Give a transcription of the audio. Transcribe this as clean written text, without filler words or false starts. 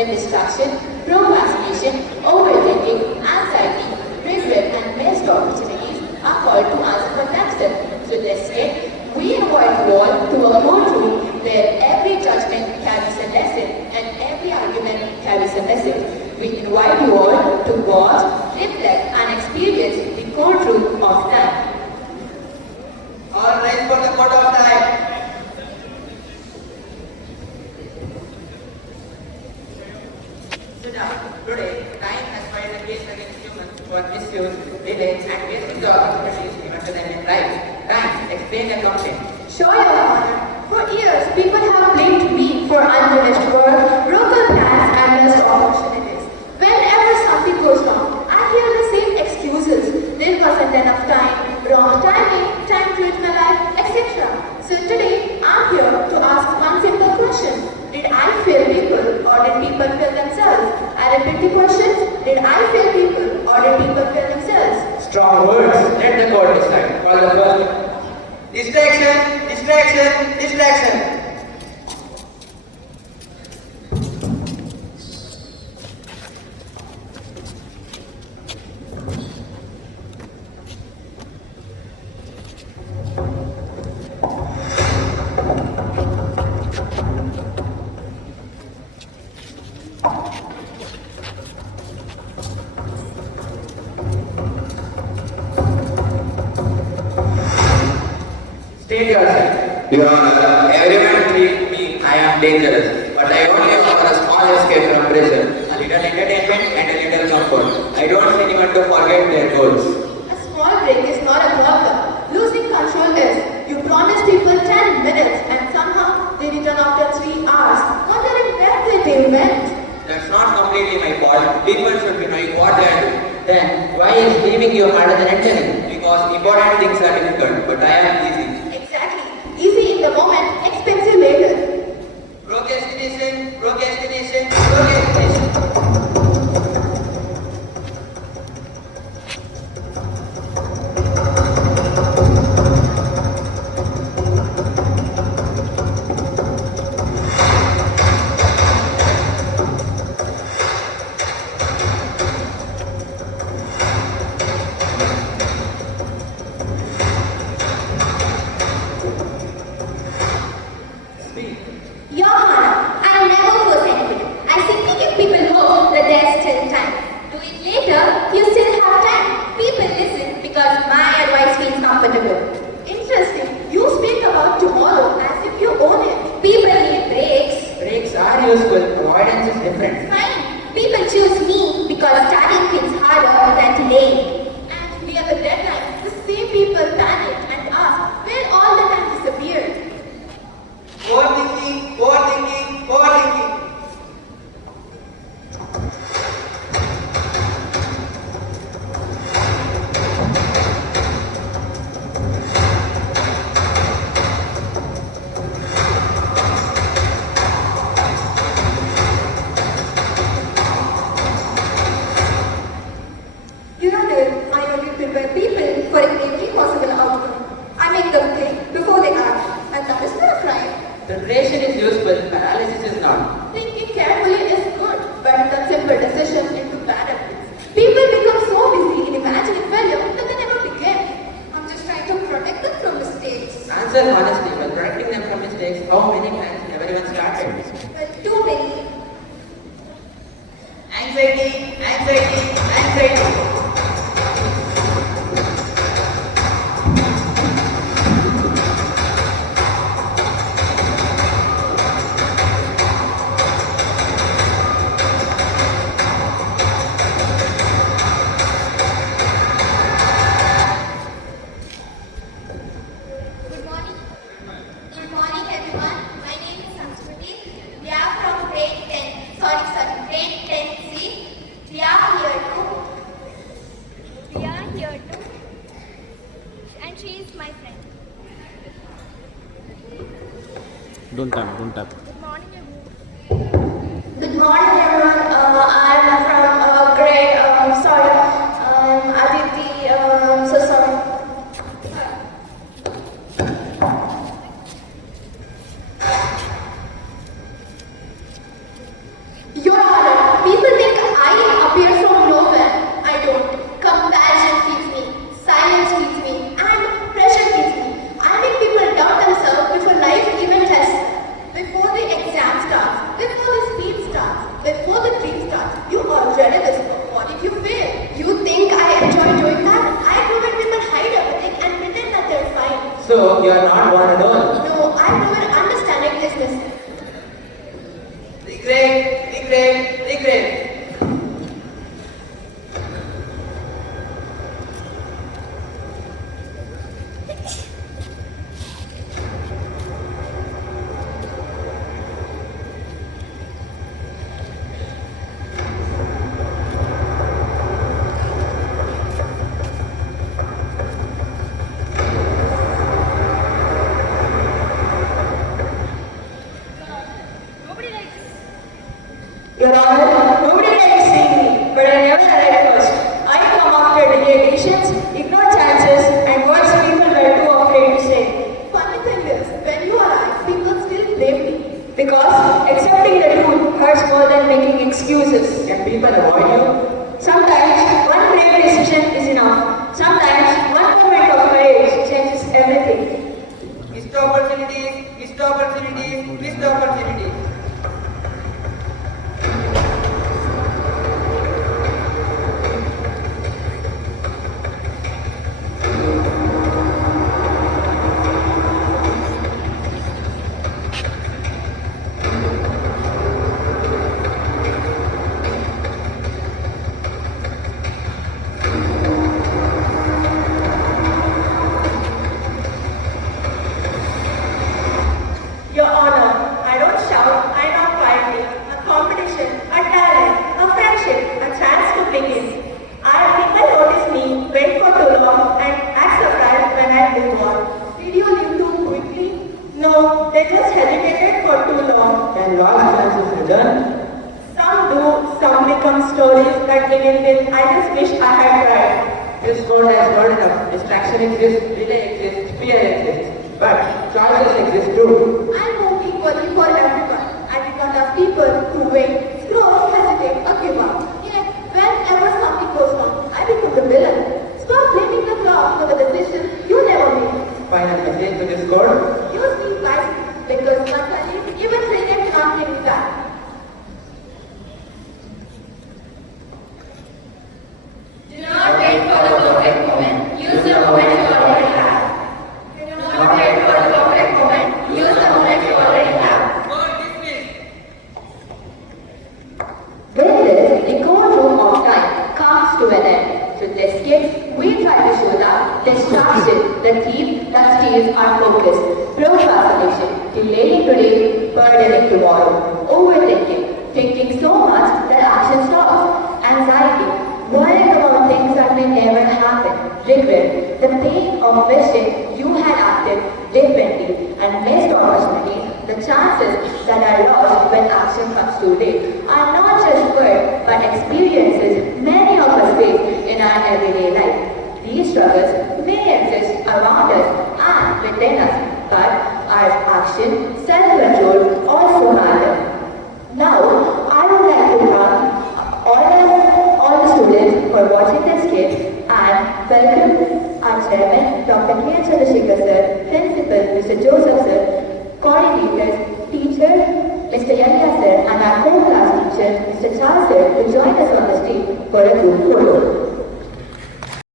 when distraction, procrastination, overthinking, anxiety, regret, and missed opportunities are called to answer for themselves. So this way, we invite you all to a courtroom where every judgment carries a lesson and every argument carries a message. We invite you all to watch, reflect, and experience the Courtroom of Time. All rise for the Court of Time. Sit down. Today, time has filed a case against humans for misuse, delays, and wasting the opportunities given to them in life. Time, explain the complaint. Sure, Your Honor. For years, people have blamed me for unfinished work, broken plans, and missed opportunities. Whenever something goes wrong, I hear the same excuses. There wasn't enough time, wrong timing, time to live my life, etc. So today, I'm here to ask one simple question. Did I fail people or did people fail themselves? I repeat the question. Did I fail people or did people fail themselves? Strong words. Let the court decide. Call the first. Distraction, distraction, distraction. State yourself. Your Honor, everyone treats me I am dangerous, but I only offer a small escape from prison, a little entertainment and a little comfort. I don't want anyone to forget their goals. A small break is not a problem. Losing control is. You promise people 10 minutes and somehow they return after 3 hours, wondering where they went. That's not completely my fault. People should be knowing what they are doing. Then, why is leaving you harder than entering? Because important things are difficult, but I am easy. Exactly. Easy in the moment, expensive later. Procrastination, procrastination, procrastination. Your Honor, I never force anything. I simply give people hope that there's still time. Do it later, you still have time. People listen because my advice feels comfortable. Interesting. You speak about tomorrow as if you own it. People need breaks. Breaks are useful. Avoidance is different. Fine. People choose me because starting things harder than delaying. And near the deadline, the same people panic and ask where all the time disappeared. Overthinking, overthinking, overthinking. You know that I only prepare people for every possible outcome. I make them think before they act, and that is not a crime. Preparation is useful, paralysis is not. Thinking carefully is good, but turns simple decisions into bad habits. People become so busy in imagining failure that they never begin. I'm just trying to protect them from mistakes. Answer honestly, while protecting them from mistakes, how many times have everyone started? Well, too many. Anxiety, anxiety, anxiety. Good morning. Good morning, everyone. My name is Samskriti. We are from grade 10. Grade 10C. We are here to. And she is my friend. Don't tap. Good morning, everyone. Good morning, everyone. I'm from grade. Aditi. So sorry. Your restlessness. Regret, regret, regret. Nobody likes this. Your Honor, nobody likes seeing me, but I never arrive first. I come after delayed decisions, ignore chances, and words people were too afraid to say. Funny thing is, when you arrive, people still blame me. Because accepting the truth hurts more than making excuses. Can people avoid you? Sometimes one brave decision is enough. Sometimes one moment of courage changes everything. Missed opportunities, missed opportunities, missed opportunities. Your Honor, I don't shout, I knock quietly. A competition, a talent, a friendship, a chance to begin. People notice me, wait for too long, and act surprised when I move on. Did you leave too quickly? No, they just hesitated for too long. Can lost chances return? Some do, some become stories that begin with, I just wish I had tried. This world has heard enough. Distraction exists, delay exists, fear exists. But choices exist too. I move equally for everyone. I did not have people who wait, scroll, hesitate, or give up. Yet, whenever something goes wrong, I become the villain. Stop blaming the clock for the decision you never made. Final message to this court. Use me wisely, because mentally, even failure cannot bring me back. Do not wait for the perfect moment. Use the moment you already have. Do not wait for the perfect moment. Use the moment you already have. Court dismissed. With this, the courtroom of time comes to an end. Through this skit, we try to show that distraction, the thief that steals our focus, procrastination, delaying today, burdening tomorrow, overthinking, thinking so much that action stops, anxiety, worrying about things that may never happen, regret, the pain of wishing you had acted differently, and missed opportunities, the chances that are lost when action comes too late, are not just words but experiences many of us face in our everyday life. These struggles may exist around us and within us, but our action